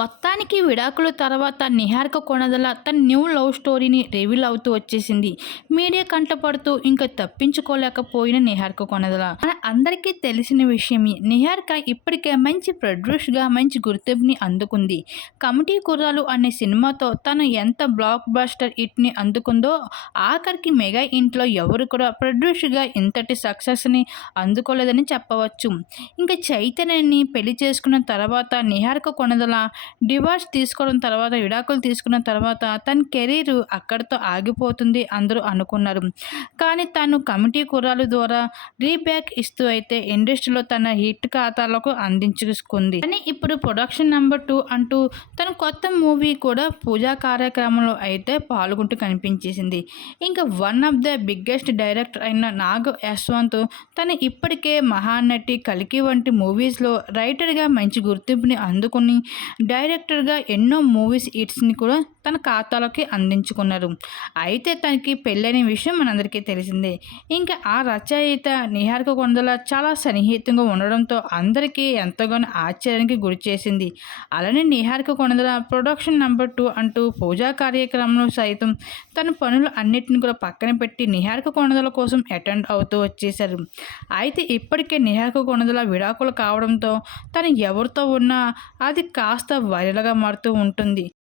మొత్తానికి విడాకుల తర్వాత నిహారిక కొనదల తన న్యూ లవ్ స్టోరీని రివీల్ అవుతూ వచ్చేసింది. మీడియా కంటపడుతూ ఇంకా తప్పించుకోలేకపోయిన నిహారిక కొనదల. మన అందరికీ తెలిసిన విషయమే. నిహారిక ఇప్పటికే మంచి ప్రొడ్యూస్గా మంచి గుర్తింపుని అందుకుంది. కమిటీ కుర్రాలు అనే సినిమాతో తను ఎంత బ్లాక్ బాస్టర్ హిట్ని అందుకుందో ఆఖరికి మెగా ఇంట్లో ఎవరు కూడా ప్రొడ్యూస్గా ఇంతటి సక్సెస్ని అందుకోలేదని చెప్పవచ్చు. ఇంకా చైతన్యని పెళ్ళి చేసుకున్న తర్వాత నిహారిక కొనదల డివార్స్ తీసుకోవడం తర్వాత విడాకులు తీసుకున్న తర్వాత తన కెరీర్ అక్కడితో ఆగిపోతుంది అందరూ అనుకున్నారు. కానీ తను కమిటీ కుర్రాలు ద్వారా రీబ్యాక్ ఇస్తూ అయితే ఇండస్ట్రీలో తన హిట్ ఖాతాలకు అందించుకుంది. కానీ ఇప్పుడు ప్రొడక్షన్ నెంబర్ టూ అంటూ తన కొత్త మూవీ కూడా పూజా కార్యక్రమంలో అయితే పాల్గొంటూ కనిపించేసింది. ఇంకా one of the biggest director అయిన నాగ్ యశ్వంత్ తను ఇప్పటికే మహానటి కలికి వంటి మూవీస్లో రైటర్గా మంచి గుర్తింపుని అందుకుని డైరెక్టర్గా ఎన్నో మూవీస్ హిట్స్ని కూడా తన ఖాతాలోకి అందించుకున్నారు. అయితే తనకి పెళ్ళైన విషయం మనందరికీ తెలిసిందే. ఇంకా ఆ రచయిత నిహారిక కొండల చాలా సన్నిహితంగా ఉండడంతో అందరికీ ఎంతగానో ఆశ్చర్యానికి గురి చేసింది. అలానే నిహారిక కొండల ప్రొడక్షన్ నెంబర్ టూ అంటూ పూజా కార్యక్రమంలో సైతం తన పనులు అన్నిటిని కూడా పక్కన పెట్టి నిహారిక కొండల కోసం అటెండ్ అవుతూ వచ్చేశారు. అయితే ఇప్పటికే నిహారిక కొండల విడాకులు కావడంతో తను ఎవరితో ఉన్నా అది కాస్త వైరల్గా మారుతూ ఉంటుంది.